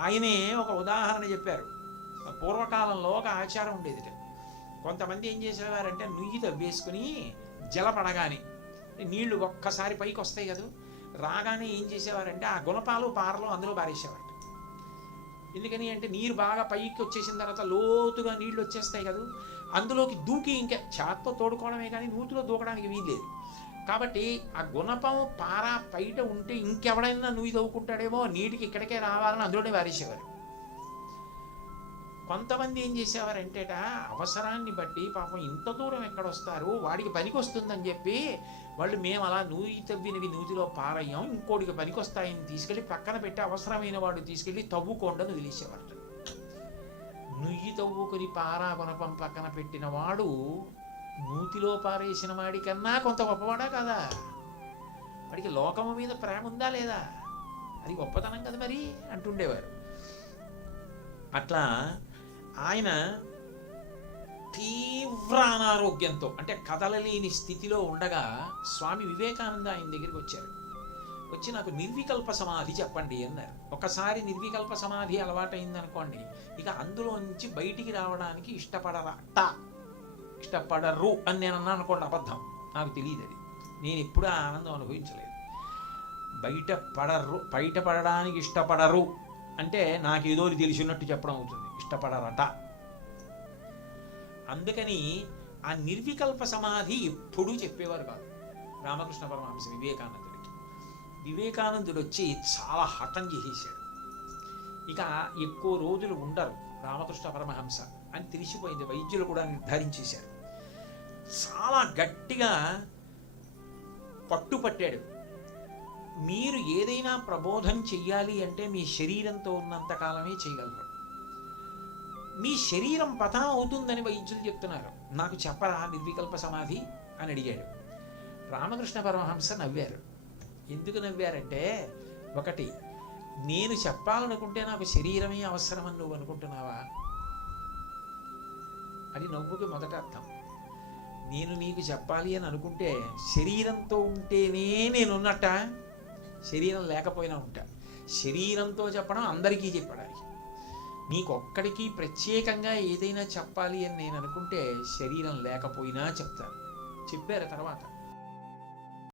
ఆయనే ఒక ఉదాహరణ చెప్పారు. పూర్వకాలంలో ఒక ఆచారం ఉండేది. కొంతమంది ఏం చేసేవారంటే నుయ్యి తవ్వేసుకుని జలపడగానే నీళ్లు ఒక్కసారి పైకి వస్తాయి కదా, రాగానే ఏం చేసేవారంటే ఆ గుణపాలు పారలు అందులో పారేసేవారు. ఎందుకని అంటే నీరు బాగా పైకి వచ్చేసిన తర్వాత లోతుగా నీళ్లు వచ్చేస్తాయి కదా, అందులోకి దూకి ఇంకా చేత్తో తోడుకోవడమే కానీ నూతిలో దూకడానికి వీల్లేదు. కాబట్టి ఆ గుణపం పార బయట ఉంటే ఇంకెవడైనా నువ్వు తవ్వుకుంటాడేమో, నీటికి ఇక్కడికే రావాలని అందులోనే వారేసేవారు. కొంతమంది ఏం చేసేవారంటేట అవసరాన్ని బట్టి పాపం ఇంత దూరం ఎక్కడొస్తారు, వాడికి పనికి వస్తుందని చెప్పి వాళ్ళు మేము అలా నూయి తవ్వినవి నూతిలో పారయ్యాం, ఇంకోటికి పనికి వస్తాయని తీసుకెళ్ళి పక్కన పెట్టి అవసరమైన వాడు తీసుకెళ్ళి తవ్వుకోండని వదిలేసేవాడు. నుయ్యి తవ్వుకొని పారా గుణపం పక్కన పెట్టిన వాడు నూతిలో పారేసిన వాడికన్నా కొంత గొప్పవాడా కదా? వాడికి లోకము మీద ప్రేమ ఉందా లేదా? అది గొప్పతనం కదా మరి అంటుండేవారు. అట్లా ఆయన తీవ్ర అనారోగ్యంతో అంటే కదలలేని స్థితిలో ఉండగా స్వామి వివేకానంద ఆయన దగ్గరికి వచ్చారు. వచ్చి నాకు నిర్వికల్ప సమాధి చెప్పండి అన్నారు. ఒకసారి నిర్వికల్ప సమాధి అలవాటైందనుకోండి, ఇక అందులో నుంచి బయటికి రావడానికి ఇష్టపడరు అని నేను అన్నాను అనుకోండి, అబద్ధం. నాకు తెలియదు, అది నేను ఎప్పుడూ ఆ ఆనందం అనుభవించలేదు. బయటపడడానికి ఇష్టపడరు అంటే నాకేదో తెలిసినట్టు చెప్పడం అవుతుంది, ఇష్టపడరట. అందుకని ఆ నిర్వికల్ప సమాధి ఎప్పుడూ చెప్పేవారు కాదు రామకృష్ణ పరమహంస వివేకానందుడికి. వివేకానందుడు వచ్చి చాలా హఠం చేసేసాడు. ఇక ఎక్కువ రోజులు ఉండరు రామకృష్ణ పరమహంస అని తెలిసిపోయింది, వైద్యులు కూడా నిర్ధారించేశారు. చాలా గట్టిగా పట్టుపట్టాడు. మీరు ఏదైనా ప్రబోధం చెయ్యాలి అంటే మీ శరీరంతో ఉన్నంతకాలమే చేయగలరు. మీ శరీరం పతనం అవుతుందని వైద్యులు చెప్తున్నారు, నాకు చెప్పరా నిర్వికల్ప సమాధి అని అడిగాడు. రామకృష్ణ పరమహంస నవ్వారు. ఎందుకు నవ్వారంటే, ఒకటి, నేను చెప్పాలనుకుంటే నాకు శరీరమే అవసరమని నువ్వు అనుకుంటున్నావా? అది నవ్వుకి మొదట అర్థం. నేను నీకు చెప్పాలి అని అనుకుంటే శరీరంతో ఉంటేనే నేనున్నట్ట, శరీరం లేకపోయినా ఉంటా. శరీరంతో చెప్పడం అందరికీ చెప్పడానికి, నీకొక్కడికి ప్రత్యేకంగా ఏదైనా చెప్పాలి అని నేను అనుకుంటే శరీరం లేకపోయినా చెప్తాను. చెప్పారు తర్వాత